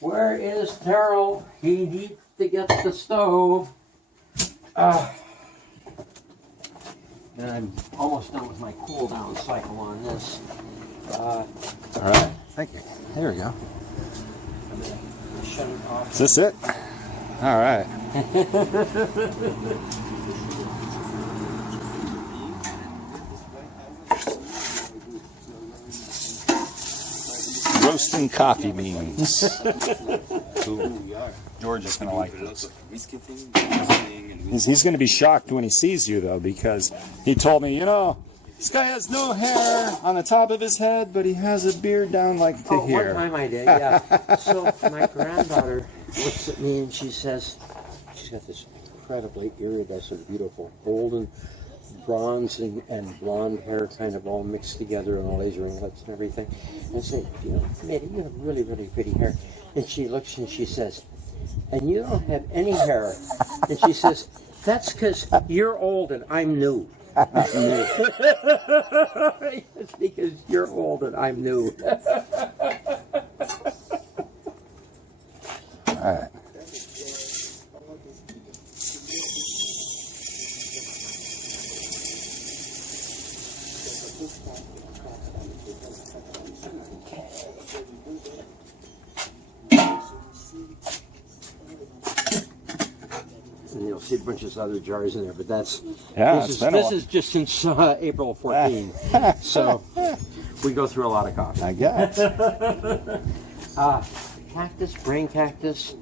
Where is Terrell? He needs to get the stove. And I'm almost done with my cool down cycle on this. All right, thank you. There we go. I'm going to shut it off. Is this it? All right. Roasting coffee beans. Ooh, George is going to like this. He's going to be shocked when he sees you, though, because he told me, this guy has no hair on the top of his head, but he has a beard down like to here. One time I did, yeah. So my granddaughter looks at me and she says, she's got this incredibly iridescent, beautiful golden, bronzing and blonde hair kind of all mixed together and all these ringlets and everything. And I say, Mitty, you have really, really pretty hair. And she looks and she says, and you don't have any hair. And she says, that's because you're old and I'm new. It's because you're old and I'm new. All right. And you'll see a bunch of other jars in there, but that's this is just since April 14. So we go through a lot of coffee. I guess. Cactus, brain cactus,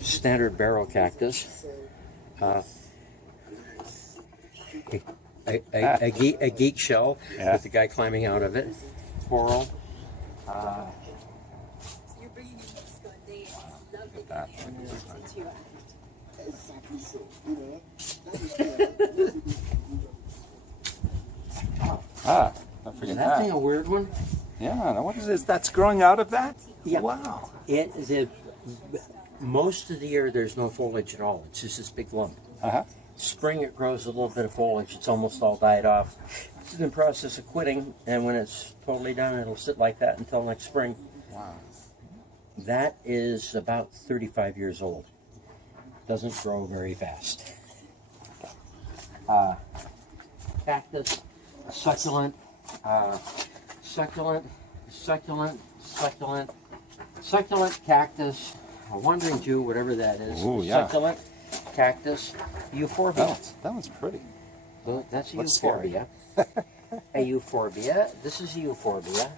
standard barrel cactus, a geek shell with the guy climbing out of it, coral. You're bringing in Mexico and they love the good hair. I forget That thing a weird one? Yeah, what is this? That's growing out of that? Yeah. Wow. Most of the year there's no foliage at all. It's just this big lump. Uh-huh. Spring it grows a little bit of foliage. It's almost all died off. It's in the process of quitting, and when it's totally done, it'll sit like that until next spring. Wow. That is about 35 years old. Doesn't grow very fast. Cactus, succulent, succulent cactus, a wandering Jew, whatever that is. Ooh, yeah. Succulent cactus, euphorbia. That one's pretty. Well, that's a Looks euphorbia. A euphorbia. This is a euphorbia.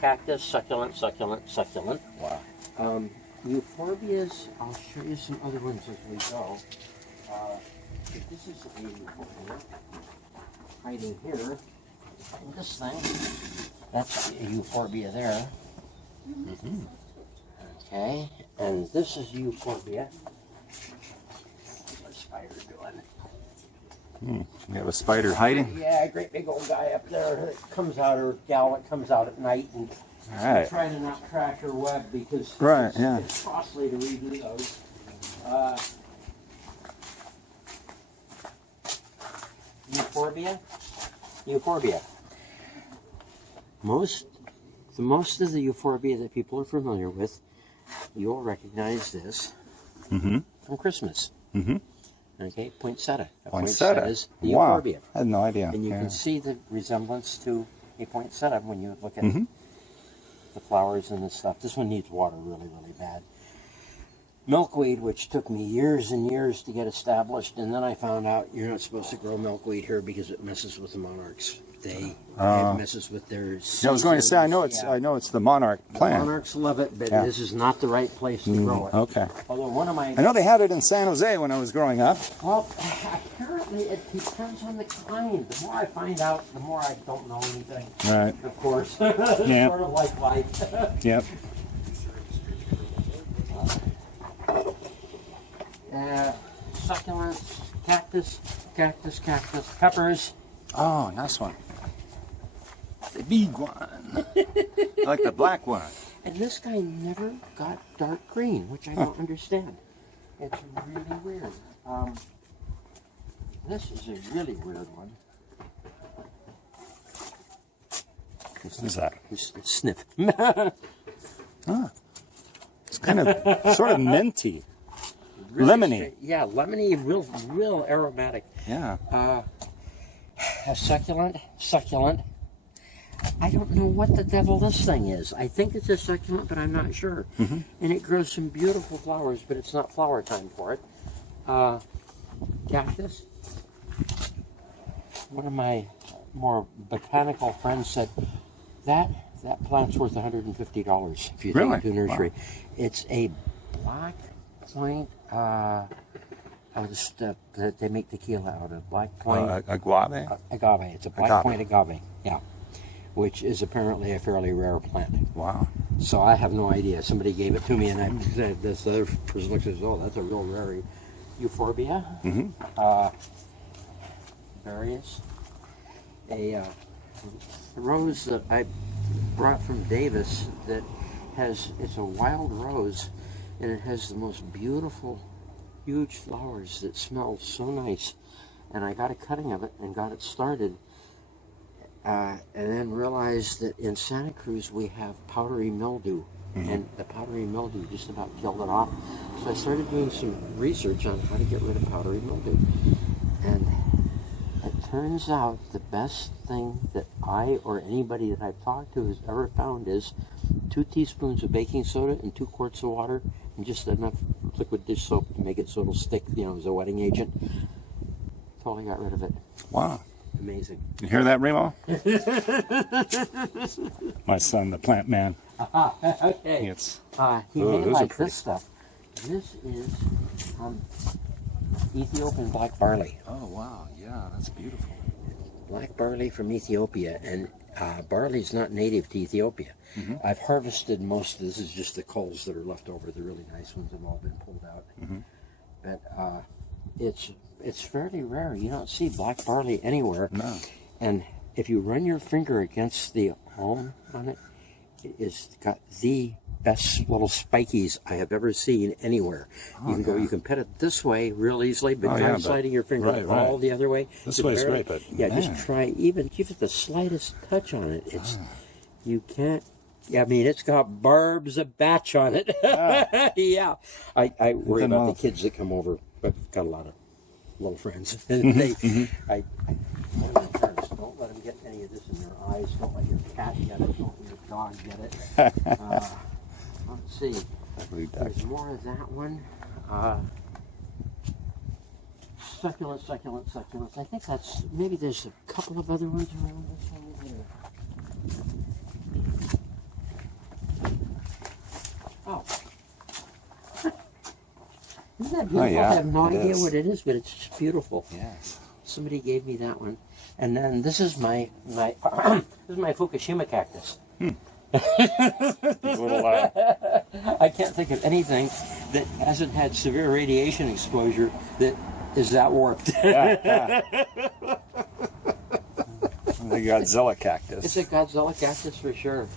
Cactus, succulent. Wow. Euphorbias, I'll show you some other ones as we go. This is a euphorbia hiding here. And this thing, that's a euphorbia there. Mm-hmm. Okay, and this is euphorbia. What's a spider doing? We have a spider hiding. Yeah, a great big old guy up there that comes out, or gal that comes out at night and All right. try to not crash her web because it's costly to redo those. Euphorbia. Most of the euphorbia that people are familiar with, you'll recognize this from Christmas. Mm-hmm. Okay, poinsettia. A Poinsettia is the wow. euphorbia. I had no idea. And you can see the resemblance to a poinsettia when you look at the flowers and the stuff. This one needs water really, really bad. Milkweed, which took me years and years to get established, and then I found out you're not supposed to grow milkweed here because it messes with the monarchs. It messes with their seasons. Yeah, I was going to say I know it's the monarch plant. The monarchs love it, but this is not the right place to grow it. Okay. Although one of my I know they had it in San Jose when I was growing up. Well, apparently it depends on the kind. The more I find out, the more I don't know anything. Right. Of course. Yeah. Sort of like life. Yep. Succulents, cactus, peppers. Oh, nice one. The big one. I like the black one. And this guy never got dark green, which I don't understand. It's really weird. This is a really weird one. What is that? Sniff. It's kind of sort of minty. Really Lemony. Yeah, lemony, real aromatic. Yeah. A succulent. I don't know what the devil this thing is. I think it's a succulent, but I'm not sure. And it grows some beautiful flowers, but it's not flower time for it. Cactus. One of my more botanical friends said that plant's worth $150 if you take it to a nursery. Wow. It's a black point. That they make tequila out of black point Agave? agave. It's a black point agave. Yeah, which is apparently a fairly rare plant. Wow. So I have no idea. Somebody gave it to me, and I said, this other person looks and says, "Oh, that's a real rare euphorbia." Various. A rose that I brought from Davis that it's a wild rose, and it has the most beautiful, huge flowers that smell so nice. And I got a cutting of it and got it started, and then realized that in Santa Cruz we have powdery mildew, and the powdery mildew just about killed it off. So I started doing some research on how to get rid of powdery mildew, and it turns out the best thing that I or anybody that I've talked to has ever found is 2 teaspoons of baking soda and 2 quarts of water and just enough liquid dish soap to make it so it'll stick, as a wetting agent. Totally got rid of it. Wow. Amazing. You hear that, Remo? My son, the plant man. Okay. He may like this stuff. This is Ethiopian black barley. Oh, wow. Yeah, that's beautiful. Black barley from Ethiopia, and barley's not native to Ethiopia. I've harvested most of this. Is just the culls that are left over. The really nice ones have all been pulled out. But it's fairly rare. You don't see black barley anywhere. No. And if you run your finger against the hulm on it, it's got the best little spikies I have ever seen anywhere. You can pet it this way real easily, but try sliding your finger all the other way. This way is great, but just try, even give it the slightest touch on it. You can't. I mean, it's got barbs a batch on it. Yeah. I worry about the kids that come over. I've got a lot of little friends. And they, I tell my parents, don't let them get any of this in their eyes. Don't let your cat get it. Don't let your dog get it. Let's see. There's more of that one. Succulents. I think maybe there's a couple of other ones around this one here. Oh. Isn't that beautiful? I have no idea what it is, but it's just beautiful. Yes. Somebody gave me that one. And then this is my this is my Fukushima cactus. I can't think of anything that hasn't had severe radiation exposure that is that warped. The Godzilla cactus. It's a Godzilla cactus for sure.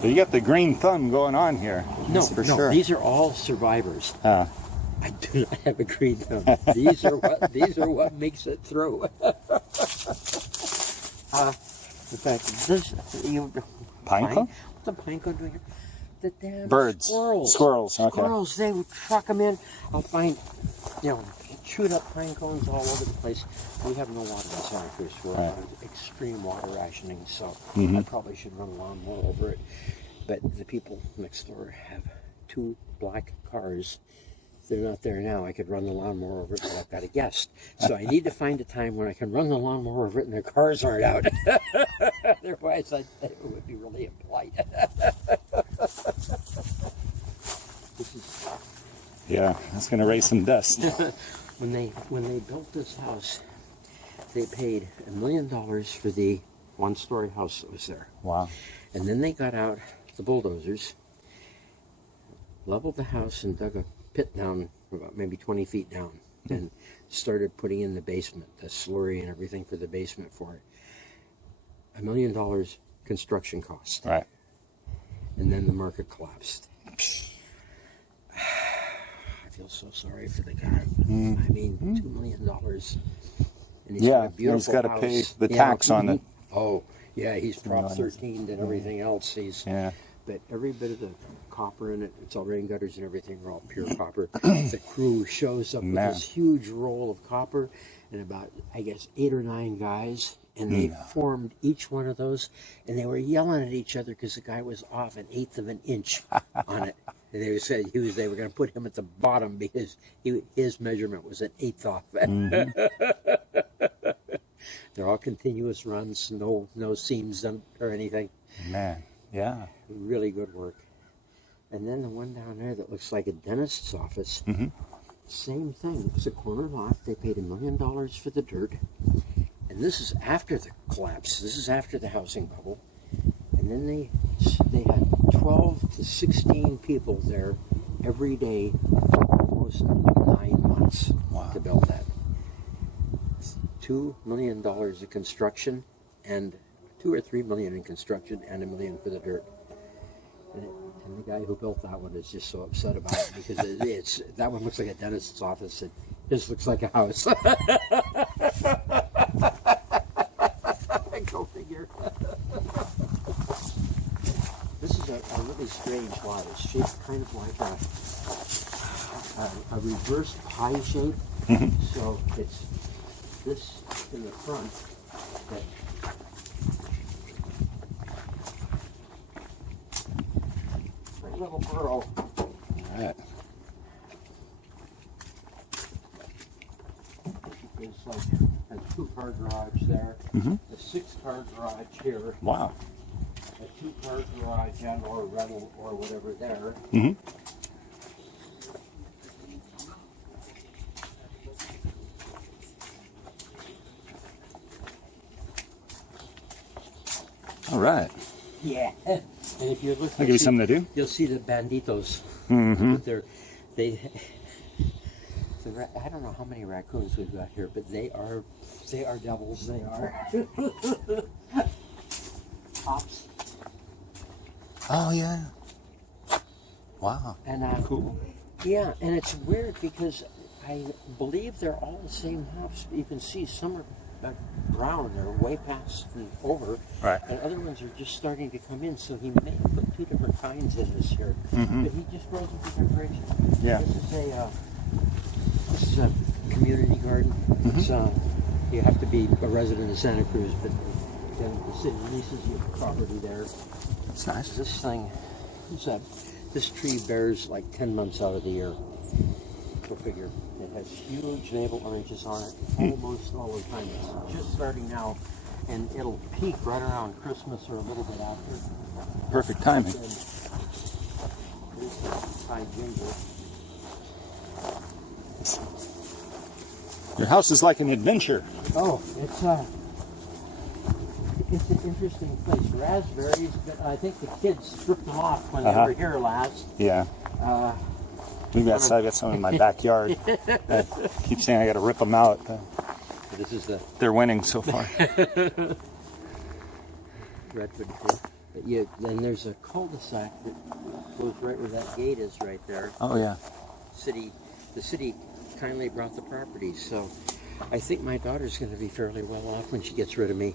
But you got the green thumb going on here. No, sure. These are all survivors. I do not have a green thumb. These are what makes it through. In fact, this Pine cone? What's a pine cone doing here? The damn Birds. Squirrels. Okay. Squirrels. They would truck them in. I'll find, chewed up pine cones all over the place. We have no water in Santa Cruz. We're on extreme water rationing, so I probably should run a lawnmower over it. But the people next door have 2 black cars. They're not there now. I could run the lawnmower over it, but I've got a guest. So I need to find a time when I can run the lawnmower over it and their cars aren't out. Otherwise, it would be really impolite. Yeah, that's going to raise some dust. When they built this house, they paid $1 million for the 1-story house that was there. Wow. And then they got out the bulldozers, leveled the house, and dug a pit down about maybe 20 feet down, and started putting in the basement, the slurry and everything for the basement for it. $1 million construction cost. Right. And then the market collapsed. I feel so sorry for the guy. I mean, $2 million And he's got Yeah, a beautiful he's got to house. pay the Yeah. tax on it. Oh, yeah, he's Prop 13 and everything else. Yeah. But every bit of the copper in it, it's all rain gutters and everything are all pure copper. The crew shows up with Man. this huge roll of copper and about, I guess, 8 or 9 guys. And they formed each one of those, and they were yelling at each other because the guy was off 1/8 of an inch on it. And they said they were going to put him at the bottom because his measurement was 1/8 off. They're all continuous runs, no seams or anything. Man, yeah. Really good work. And then the one down there that looks like a dentist's office, same thing. It's a corner lot. They paid $1 million for the dirt. And this is after the collapse. This is after the housing bubble. And then they had 12 to 16 people there every day for almost 9 months to build that. $2 million of construction, and $2 or $3 million in construction, and $1 million for the dirt. And the guy who built that one is just so upset about it because it's that one looks like a dentist's office, and his looks like a house. Go figure. This is a really strange lot. It's shaped kind of like a reverse pie shape. So it's this in the front that my little girl. All right. It's like a 2-car garage there, a 6-car garage here, Wow. a 2-car garage and or rental or whatever there. All right. Yeah. And if you look, I'll give you something to do. You'll see the banditos. With I don't know how many raccoons we've got here, but they are devils. They are. Hops. Oh, yeah. Wow. And Cool. Yeah, and it's weird because I believe they're all the same hops. You can see some are brown, they're way past and over, Right. and other ones are just starting to come in. So he may have put 2 different kinds in this year, but he just grows with the decoration. Yeah. This is a community garden. It's you have to be a resident of Santa Cruz, but then the city leases you property there. That's nice. This thing, this tree bears like 10 months out of the year. Go figure. It has huge navel oranges on it almost all the time. It's just starting now, and it'll peak right around Christmas or a little bit after. Perfect timing. And this is Thai ginger. Your house is like an adventure. Oh, it's an interesting place. Raspberries, but I think the kids stripped them off when they were here last. Yeah. I've got some in my backyard. I keep saying I got to rip them out. This is the They're winning so far. redwood tree. But then there's a cul-de-sac that goes right where that gate is right there. Oh, yeah. The city kindly brought the property, so I think my daughter's going to be fairly well off when she gets rid of me.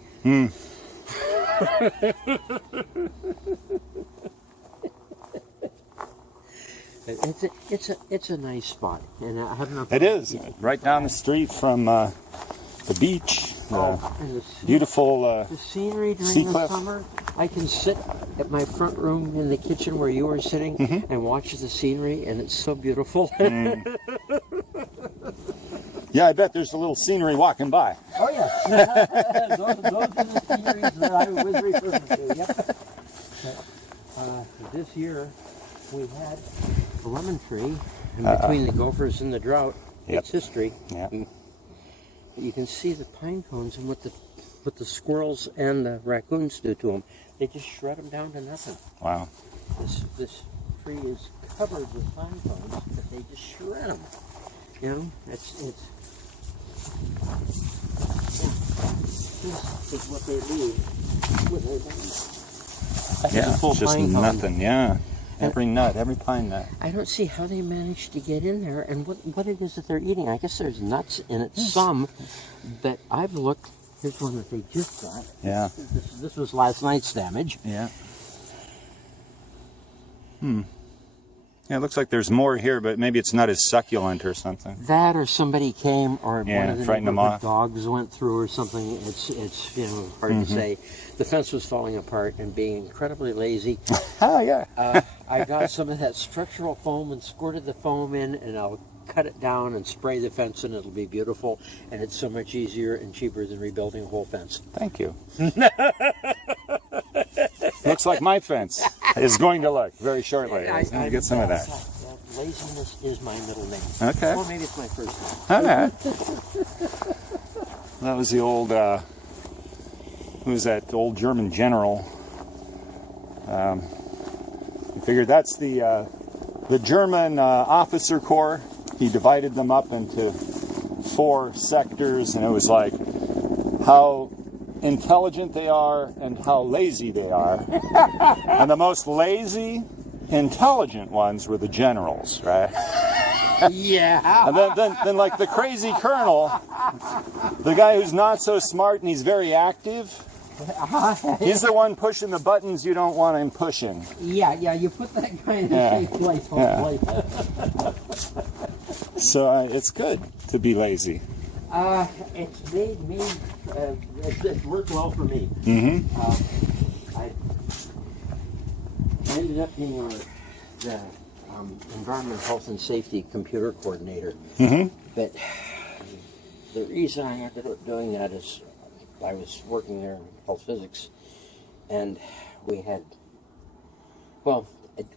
It's a nice spot, and I have no. It is. Right down the street from the beach. And the Beautiful. the scenery during sea the cliff. summer. I can sit at my front room in the kitchen where you were sitting and watch the scenery, and it's so beautiful. Yeah, I bet there's a little scenery walking by. Oh yes, those are the sceneries that I was referring to. Yep. This year we had a lemon tree, and between the gophers and the drought, it's history. Yeah. You can see the pine cones and what the squirrels and the raccoons do to them. They just shred them down to nothing. Wow. This tree is covered with pine cones, but they just shred them. You know, it's this is what they leave with their bones. Yeah, it's just nothing. Yeah. every nut, every pine nut. I don't see how they managed to get in there and what it is that they're eating. I guess there's nuts in it, some, but I've looked. Here's one that they just got. Yeah. This was last night's damage. Yeah. Yeah, it looks like there's more here, but maybe it's not as succulent or something. That or somebody came or Yeah, one of the frighten them neighborhood off. dogs went through or something. It's hard to say. The fence was falling apart and being incredibly lazy. Oh, yeah. I got some of that structural foam and squirted the foam in, and I'll cut it down and spray the fence and it'll be beautiful. And it's so much easier and cheaper than rebuilding a whole fence. Thank you. Looks like my fence is going to look very shortly. I'm going to get some of that. Laziness is my middle name. Okay. Or maybe it's my first name. All right. That was the old, who was that old German general? I figured that's the German officer corps. He divided them up into 4 sectors, and it was like how intelligent they are and how lazy they are. And the most lazy, intelligent ones were the generals, right? Yeah. And then like the crazy colonel, the guy who's not so smart and he's very active, he's the one pushing the buttons you don't want him pushing. Yeah, you put that guy in the safe place, hopefully. So it's good to be lazy. It's made me, it's worked well for me. I ended up being the Environment, Health, and Safety Computer Coordinator. But the reason I ended up doing that is I was working there in health physics, and we had, well,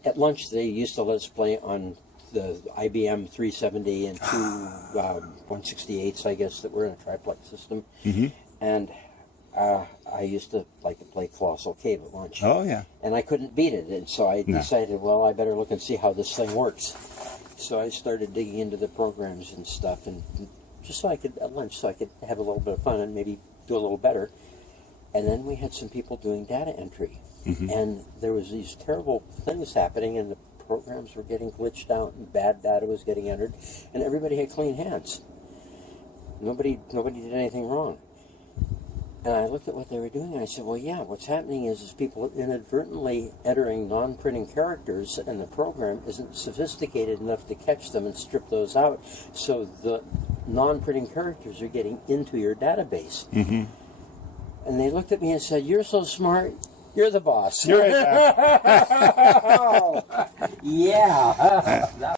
at lunch they used to let us play on the IBM 370 and 2 168s, I guess, that were in a triplex system. And I used to like to play Colossal Cave at lunch. Oh, yeah. And I couldn't beat it, and so I decided, well, I better look and see how this thing works. So I started digging into the programs and stuff, and just so I could, at lunch, so I could have a little bit of fun and maybe do a little better. And then we had some people doing data entry. And there was these terrible things happening, and the programs were getting glitched out, and bad data was getting entered, and everybody had clean hands. Nobody did anything wrong. And I looked at what they were doing, and I said, well, yeah, what's happening is people inadvertently entering non-printing characters, and the program isn't sophisticated enough to catch them and strip those out, so the non-printing characters are getting into your database. And they looked at me and said, you're so smart, you're the boss. You're right. Yeah.